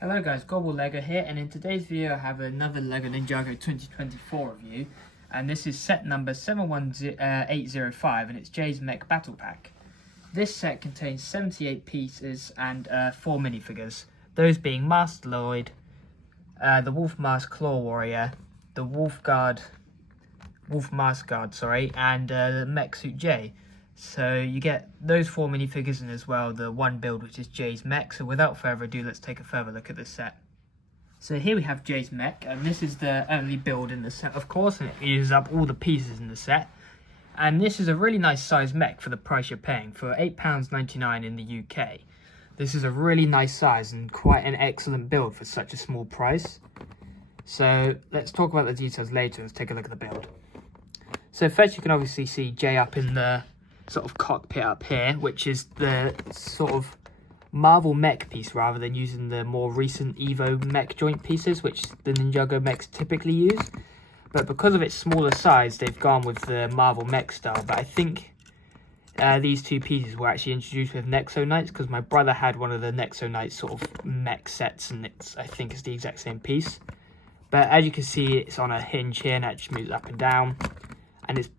Hello guys, Gobble Lego here, and in today's video I have another LEGO Ninjago 2024 review, and this is set number 71805 and it's Jay's Mech Battle Pack. This set contains 78 pieces and 4 minifigures, those being Master Lloyd, the Wolf Mask Claw Warrior, the Wolf Mask Guard, and the Mech Suit Jay. So you get those 4 minifigures and as well the one build, which is Jay's Mech. So without further ado, let's take a further look at this set. So here we have Jay's Mech, and this is the only build in the set, of course, and it uses up all the pieces in the set. And this is a really nice size mech for the price you're paying, for £8.99 in the UK. This is a really nice size and quite an excellent build for such a small price. So let's talk about the details later. Let's take a look at the build. So first you can obviously see Jay up in the sort of cockpit up here, which is the sort of Marvel mech piece rather than using the more recent Evo mech joint pieces, which the Ninjago mechs typically use. But because of its smaller size, they've gone with the Marvel mech style. But I think these two pieces were actually introduced with Nexo Knights, because my brother had one of the Nexo Knights sort of mech sets, and I think it's the exact same piece. But as you can see, it's on a hinge here, and that just moves up and down. And it's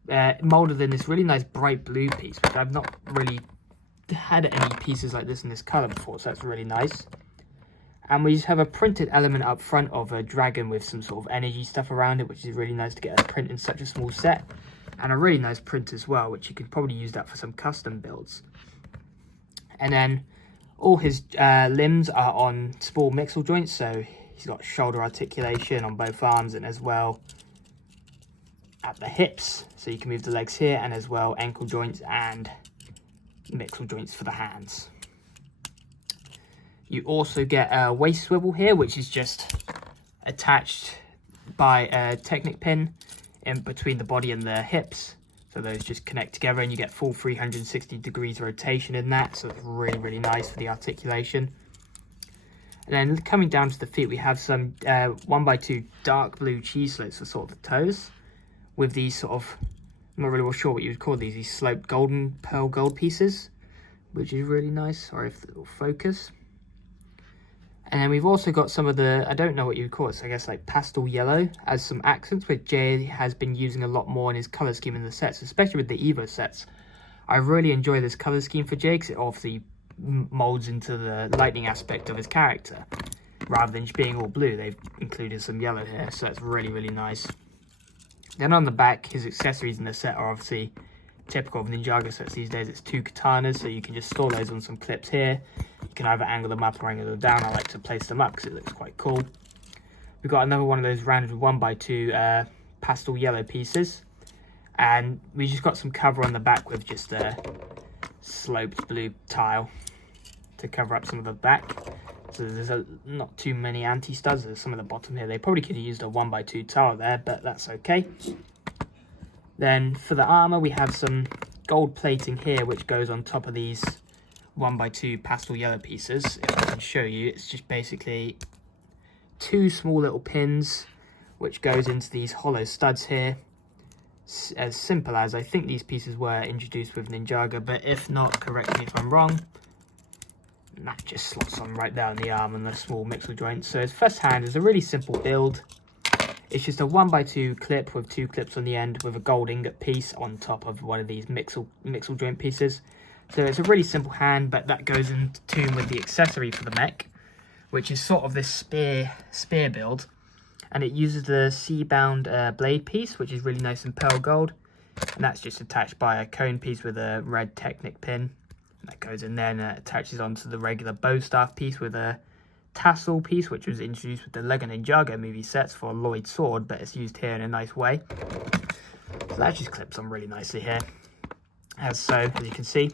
moulded in this really nice bright blue piece, which I've not really had any pieces like this in this colour before, so that's really nice. And we just have a printed element up front of a dragon with some sort of energy stuff around it, which is really nice to get a print in such a small set. And a really nice print as well, which you could probably use that for some custom builds. And then all his limbs are on small mixel joints, so he's got shoulder articulation on both arms, and as well at the hips, so you can move the legs here, and as well ankle joints and mixel joints for the hands. You also get a waist swivel here, which is just attached by a Technic pin in between the body and the hips, so those just connect together and you get full 360 degrees rotation in that, so it's really nice for the articulation. And then coming down to the feet, we have some 1x2 dark blue cheese slits for sort of the toes, with these sort of, I'm not really sure what you would call these sloped golden pearl gold pieces, which is really nice. Sorry if it will focus. And then we've also got some of the, I don't know what you would call it, so I guess like pastel yellow as some accents, which Jay has been using a lot more in his colour scheme in the sets, especially with the Evo sets. I really enjoy this colour scheme for Jay, because it obviously moulds into the lightning aspect of his character. Rather than just being all blue, they've included some yellow here, so that's really nice. Then on the back, his accessories in the set are obviously typical of Ninjago sets these days. It's 2 katanas, so you can just store those on some clips here. You can either angle them up or angle them down. I like to place them up because it looks quite cool. We've got another one of those random 1x2 pastel yellow pieces. And we just got some cover on the back with just a sloped blue tile to cover up some of the back. So there's not too many anti-studs. There's some at the bottom here. They probably could have used a 1x2 tile there, but that's okay. Then for the armor, we have some gold plating here, which goes on top of these 1x2 pastel yellow pieces. If I can show you, it's just basically 2 small little pins, which goes into these hollow studs here. As simple as, I think these pieces were introduced with Ninjago, but if not, correct me if I'm wrong. And that just slots on right there on the arm and the small mixel joint. So his first hand is a really simple build. It's just a 1x2 clip with 2 clips on the end with a gold ingot piece on top of one of these mixel joint pieces. So it's a really simple hand, but that goes in tune with the accessory for the mech, which is sort of this spear build. And it uses the sea-bound blade piece, which is really nice and pearl gold. And that's just attached by a cone piece with a red Technic pin. That goes in there and attaches onto the regular bow staff piece with a tassel piece, which was introduced with the LEGO Ninjago movie sets for Lloyd's sword, but it's used here in a nice way. So that just clips on really nicely here, as you can see.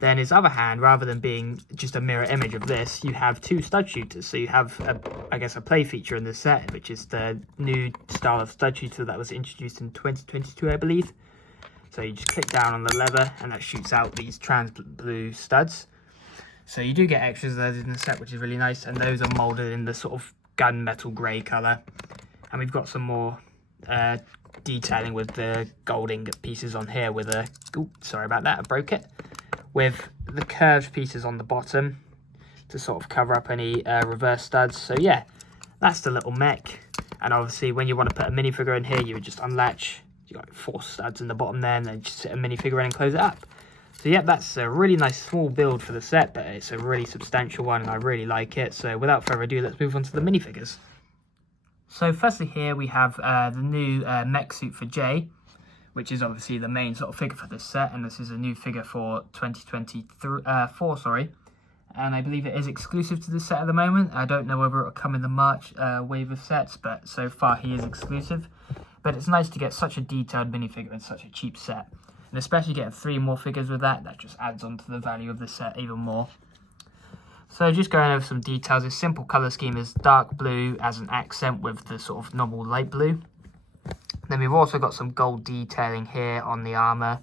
Then his other hand, rather than being just a mirror image of this, you have 2 stud shooters. So you have, I guess, a play feature in this set, which is the new style of stud shooter that was introduced in 2022, I believe. So you just click down on the lever and that shoots out these trans blue studs. So you do get extras of those in the set, which is really nice. And those are moulded in the sort of gunmetal grey colour. And we've got some more detailing with the gold ingot pieces on here with a... Ooh, sorry about that, I broke it. With the curved pieces on the bottom. to sort of cover up any reverse studs. So yeah, that's the little mech. And obviously when you want to put a minifigure in here, you would just unlatch. You got 4 studs in the bottom there, and then just sit a minifigure in and close it up. So yeah, that's a really nice small build for the set, but it's a really substantial one and I really like it. So without further ado, let's move on to the minifigures. So firstly here we have the new mech suit for Jay, which is obviously the main sort of figure for this set, and this is a new figure for 2024, sorry. And I believe it is exclusive to this set at the moment. I don't know whether it will come in the March wave of sets, but so far he is exclusive. But it's nice to get such a detailed minifigure in such a cheap set. And especially getting 3 more figures with that just adds on to the value of the set even more. So just going over some details, this simple colour scheme is dark blue as an accent with the sort of normal light blue. Then we've also got some gold detailing here on the armour.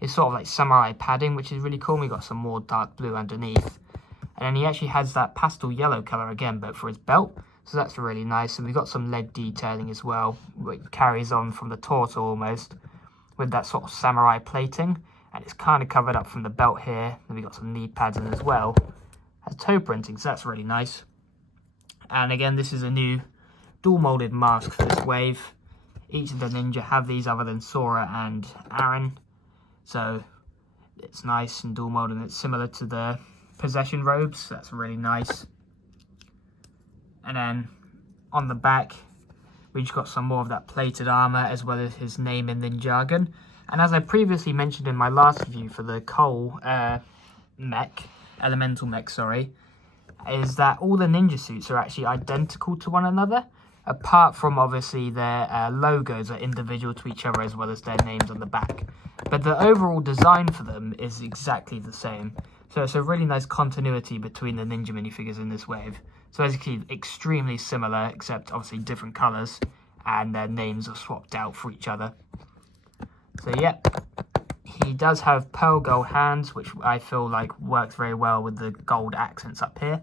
It's sort of like samurai padding, which is really cool. We've got some more dark blue underneath. And then he actually has that pastel yellow colour again, but for his belt. So that's really nice. And we've got some leg detailing as well, which carries on from the torso almost, with that sort of samurai plating. And it's kind of covered up from the belt here. Then we've got some knee pads in as well. Has toe printing, so that's really nice. And again, this is a new dual molded mask for this wave. Each of the ninja have these other than Sora and Aaron. So it's nice and dual molded, and it's similar to the possession robes, so that's really nice. And then on the back we just got some more of that plated armor as well as his name in Ninjago. And as I previously mentioned in my last review for the Cole elemental mech, sorry, is that all the ninja suits are actually identical to one another, apart from obviously their logos are individual to each other as well as their names on the back. But the overall design for them is exactly the same. So it's a really nice continuity between the ninja minifigures in this wave. So as you can see, extremely similar, except obviously different colours, and their names are swapped out for each other. So yeah, he does have pearl gold hands, which I feel like works very well with the gold accents up here.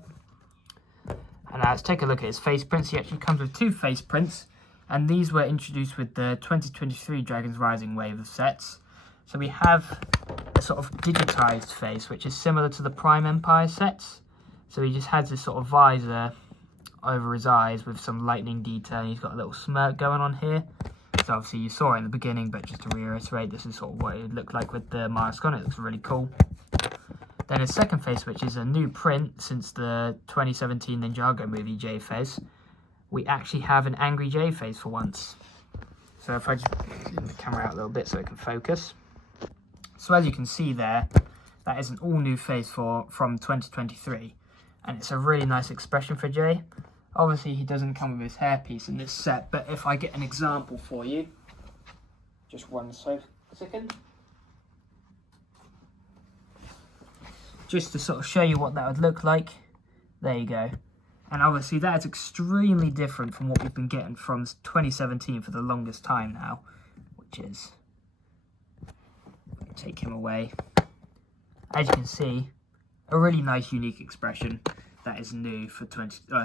And let's take a look at his face prints. He actually comes with 2 face prints, and these were introduced with the 2023 Dragons Rising wave of sets. So we have a sort of digitized face, which is similar to the Prime Empire sets. So he just has this sort of visor over his eyes with some lightning detail. He's got a little smirk going on here. So obviously you saw it in the beginning, but just to reiterate, this is sort of what it would look like with the mask on. It looks really cool. Then his second face, which is a new print since the 2017 Ninjago movie J face, we actually have an angry J face for once. So if I just zoom the camera out a little bit so it can focus. So as you can see there, that is an all new face from 2023, and it's a really nice expression for Jay. Obviously he doesn't come with his hairpiece in this set, but if I get an example for you, just 1 second. Just to sort of show you what that would look like, there you go. And obviously that is extremely different from what we've been getting from 2017 for the longest time now, which is, take him away. As you can see, a really nice unique expression that is new for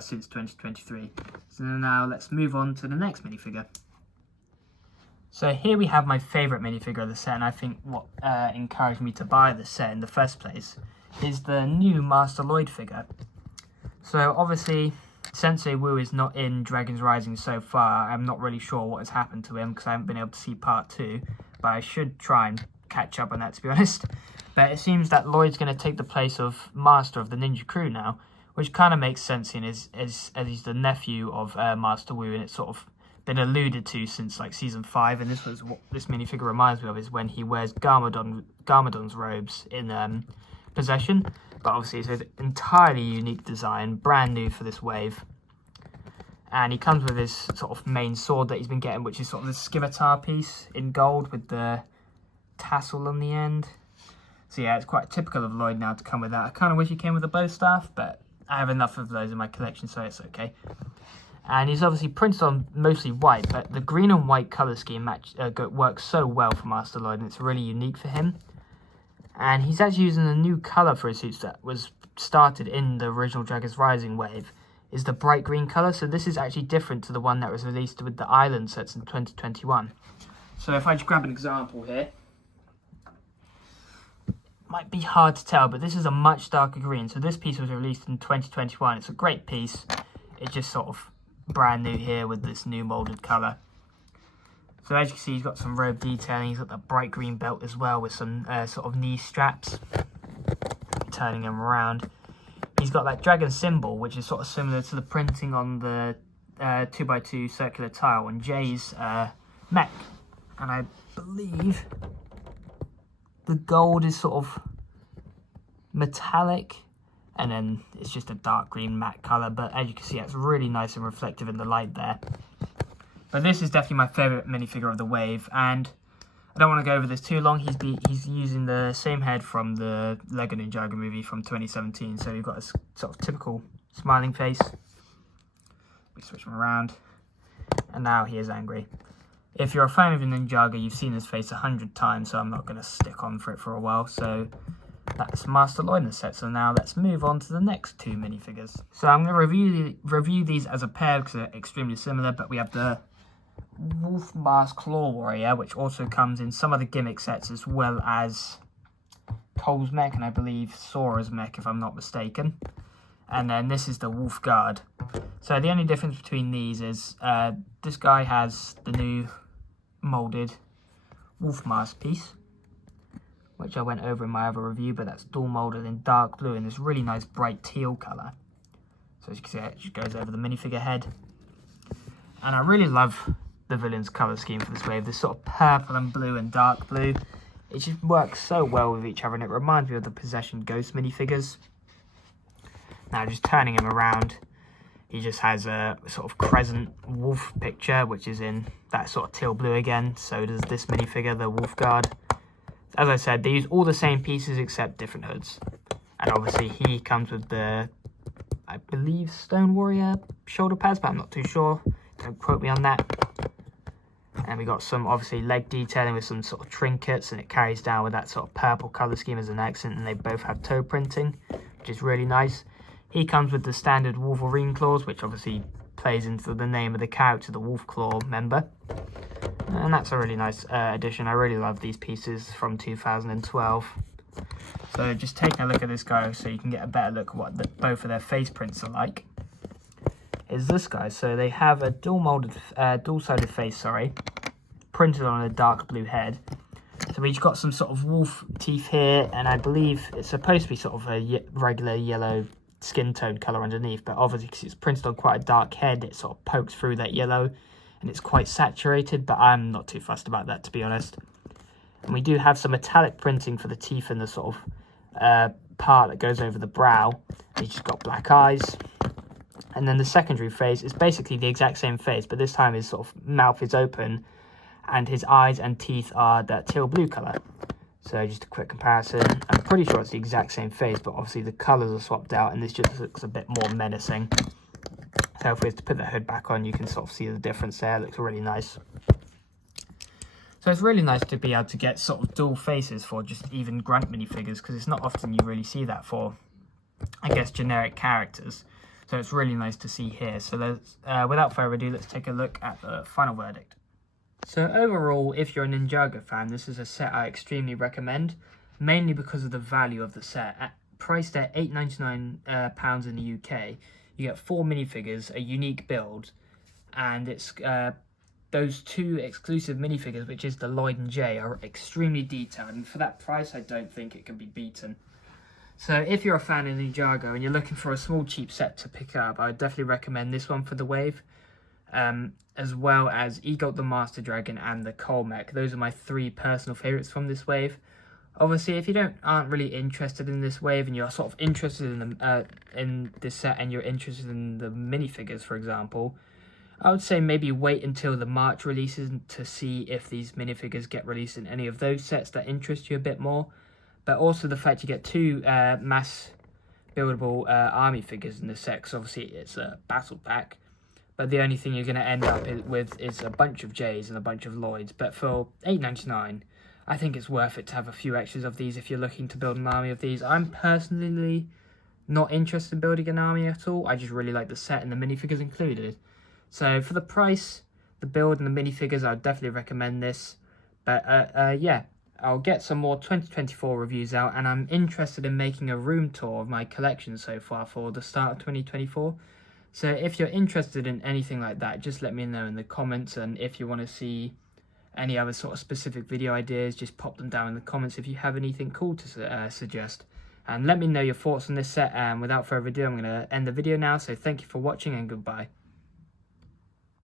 since 2023. So now let's move on to the next minifigure. So here we have my favourite minifigure of the set, and I think what encouraged me to buy the set in the first place is the new Master Lloyd figure. So obviously Sensei Wu is not in Dragons Rising so far. I'm not really sure what has happened to him because I haven't been able to see part 2, but I should try and catch up on that, to be honest. But it seems that Lloyd's going to take the place of Master of the Ninja Crew now, which kind of makes sense in as he's the nephew of Master Wu, and it's sort of been alluded to since like season 5. And this was what this minifigure reminds me of, is when he wears Garmadon's robes in Possession. But obviously it's an entirely unique design, brand new for this wave. And he comes with his sort of main sword that he's been getting, which is sort of the scimitar piece in gold with the tassel on the end. So yeah, it's quite typical of Lloyd now to come with that. I kind of wish he came with a bow staff, but I have enough of those in my collection, so it's okay. And he's obviously printed on mostly white, but the green and white colour scheme works so well for Master Lloyd, and it's really unique for him. And he's actually using a new colour for his suits that was started in the original Dragons Rising wave, is the bright green colour. So this is actually different to the one that was released with the Island sets in 2021. So if I just grab an example here, might be hard to tell, but this is a much darker green. So this piece was released in 2021. It's a great piece. It's just sort of brand new here with this new molded colour. So as you can see, he's got some robe detailing. He's got the bright green belt as well with some sort of knee straps. Turning him around. He's got that dragon symbol, which is sort of similar to the printing on the 2x2 circular tile on Jay's mech. And I believe the gold is sort of metallic, and then it's just a dark green matte colour, but as you can see, it's really nice and reflective in the light there. But this is definitely my favourite minifigure of the wave, and I don't want to go over this too long. He's using the same head from the Lego Ninjago movie from 2017, so you've got a sort of typical smiling face. We switch him around, and now he is angry. If you're a fan of Ninjago, you've seen his face 100 times, so I'm not going to stick on for it for a while. So that's Master Lloyd in the set. So now let's move on to the next two minifigures. So I'm going to review these as a pair because they're extremely similar, but we have the Wolf Mask Claw Warrior, which also comes in some of the gimmick sets, as well as Cole's mech, and I believe Sora's mech, if I'm not mistaken. And then this is the Wolf Guard. So the only difference between these is this guy has the new molded Wolf Mask piece, which I went over in my other review, but that's dual molded in dark blue in this really nice bright teal colour. So as you can see, it just goes over the minifigure head. And I really love the villain's colour scheme for this wave, this sort of purple and blue and dark blue. It just works so well with each other, and it reminds me of the Possession Ghost minifigures. Now just turning him around, he just has a sort of crescent wolf picture, which is in that sort of teal blue again. So does this minifigure, the Wolf Guard. As I said, they use all the same pieces except different hoods. And obviously he comes with the, I believe, Stone Warrior shoulder pads, but I'm not too sure. Don't quote me on that. And we got some, obviously, leg detailing with some sort of trinkets, and it carries down with that sort of purple colour scheme as an accent, and they both have toe printing, which is really nice. He comes with the standard Wolverine claws, which obviously plays into the name of the character, the Wolf Claw member. And that's a really nice addition. I really love these pieces from 2012. So just taking a look at this guy so you can get a better look at what both of their face prints are like. Is this guy. So they have a dual-sided face, printed on a dark blue head. So we've got some sort of wolf teeth here, and I believe it's supposed to be sort of a regular yellow skin tone colour underneath, but obviously because it's printed on quite a dark head, it sort of pokes through that yellow, and it's quite saturated, but I'm not too fussed about that, to be honest. And we do have some metallic printing for the teeth and the sort of part that goes over the brow. He's just got black eyes. And then the secondary face is basically the exact same face, but this time his sort of mouth is open and his eyes and teeth are that teal blue colour. So just a quick comparison. I'm pretty sure it's the exact same face, but obviously the colours are swapped out and this just looks a bit more menacing. So if we have to put the hood back on, you can sort of see the difference there. It looks really nice. So it's really nice to be able to get sort of dual faces for just even grunt minifigures, because it's not often you really see that for, I guess, generic characters. So it's really nice to see here. So let's, without further ado, let's take a look at the final verdict. So overall, if you're a Ninjago fan, this is a set I extremely recommend, mainly because of the value of the set. Priced at £8.99 in the UK, you get 4 minifigures, a unique build, and it's those 2 exclusive minifigures, which is the Lloyd and Jay, are extremely detailed, and for that price, I don't think it can be beaten. So if you're a fan of Ninjago and you're looking for a small cheap set to pick up, I would definitely recommend this one for the wave. As well as Egot the Master Dragon and the Cole mech. Those are my 3 personal favourites from this wave. Obviously, if you aren't really interested in this wave and you're sort of interested in this set and you're interested in the minifigures, for example, I would say maybe wait until the March releases to see if these minifigures get released in any of those sets that interest you a bit more. But also the fact you get 2 mass buildable army figures in the set, because obviously it's a battle pack. But the only thing you're going to end up with is a bunch of J's and a bunch of Lloyds. But for £8.99, I think it's worth it to have a few extras of these if you're looking to build an army of these. I'm personally not interested in building an army at all. I just really like the set and the minifigures included. So for the price, the build and the minifigures, I would definitely recommend this. But yeah, I'll get some more 2024 reviews out, and I'm interested in making a room tour of my collection so far for the start of 2024. So if you're interested in anything like that, just let me know in the comments, and if you want to see any other sort of specific video ideas, just pop them down in the comments if you have anything cool to suggest. And let me know your thoughts on this set, and without further ado, I'm going to end the video now, so thank you for watching and goodbye.